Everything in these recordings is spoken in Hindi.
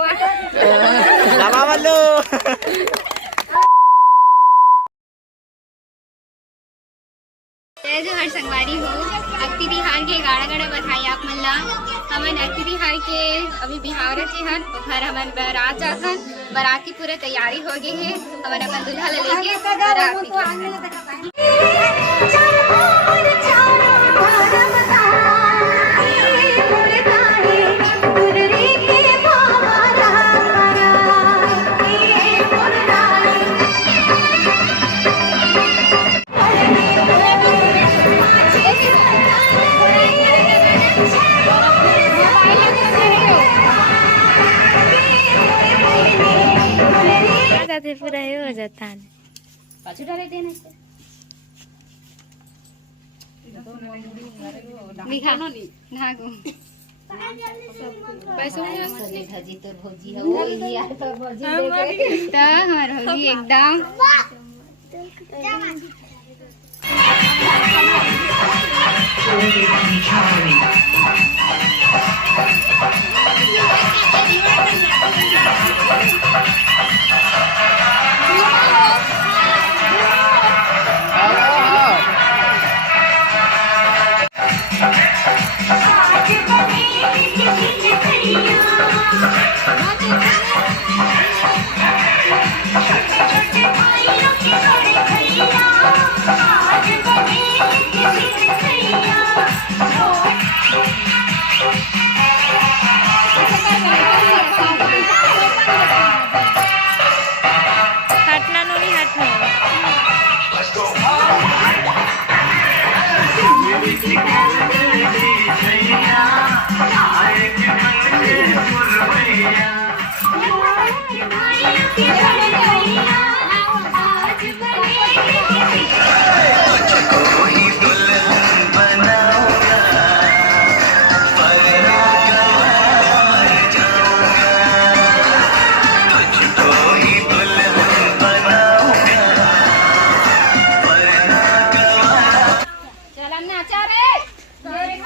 दबा वालो जो हर संगवारी हो अक्ति तिहार के गाड़ा गाड़ा बधाई आप मन ला। हमन अक्ति तिहार के अभी बिहार रचे हन घर हमन बारात जाथन। बारात की पूरा तैयारी हो गई है। हमन अपन दूल्हा ले लेके बारात निकलथन। पूरा हो जाता है दिखा धागो पैसों में भजी तो भजी है वो इंडिया तो भजी देके हमार होली एकदम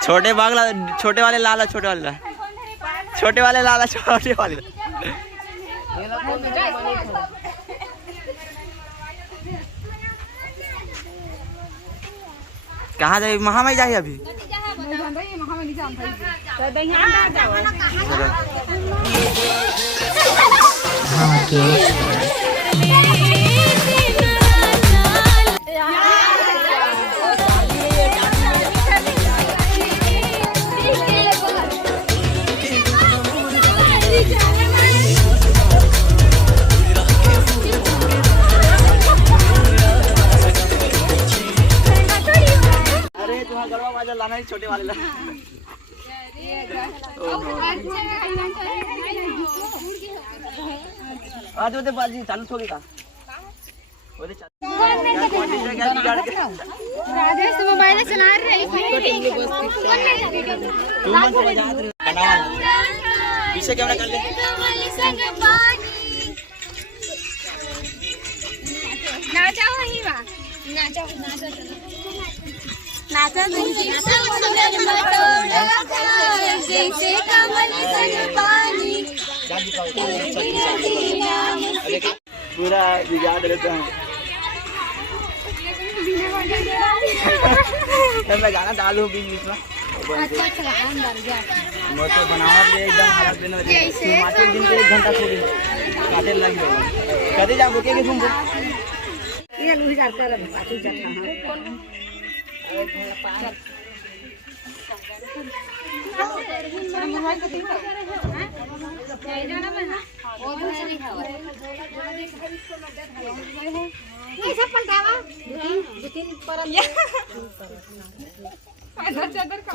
छोटे बागला छोटे वाले लाला छोटे वाले छोटे वाले लाला छोटे वाले कहाँ जाए महामाई जाए अभी लाना ही छोटे वाले ला आज वो बाजी चालू छोड़ी का ओरे राजेश तो मोबाइल चला रहे पीछे कैमरा कर ले नाचा वही बा नाचा जैसे कमल सन पानी पूरा याद रहता है मैं गाना डालू बीच बीच में मोटे बनावट ले एकदम हालत बनो टमाटर दिन के 1 घंटा छोड़ी काटे लग गए कदे जा बुके के तुमको ये लुही जा कर पाछी जाता हां सब पलटावा दो तीन परम या चादर का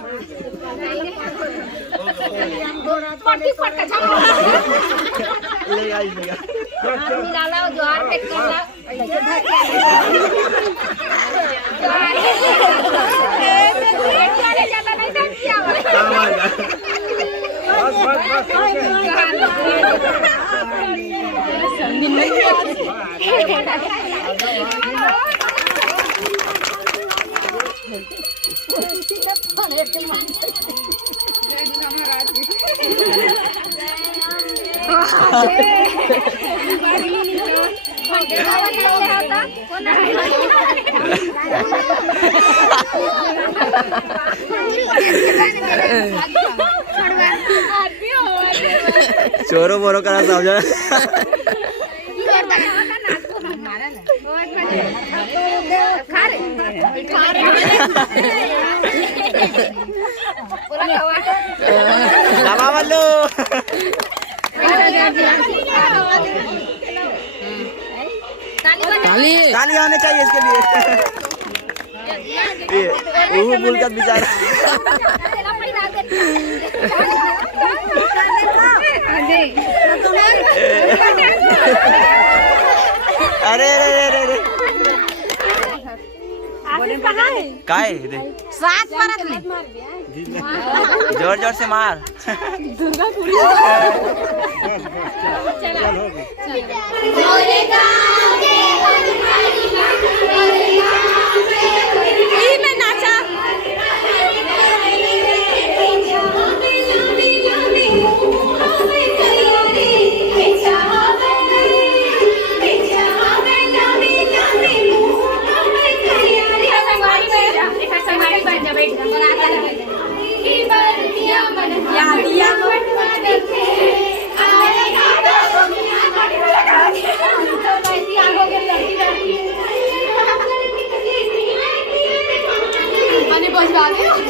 पट्टी पट का झाड़ ले आई भैया डाला ज्वार पे करला ज्यादा नहीं था क्या चोरो बोरो करा समझा। ताली आने चाहिए इसके लिए। वो भूल कर बेचारा। अरे अरे अरे अरे काय जोर जोर से मार। बजवा दे।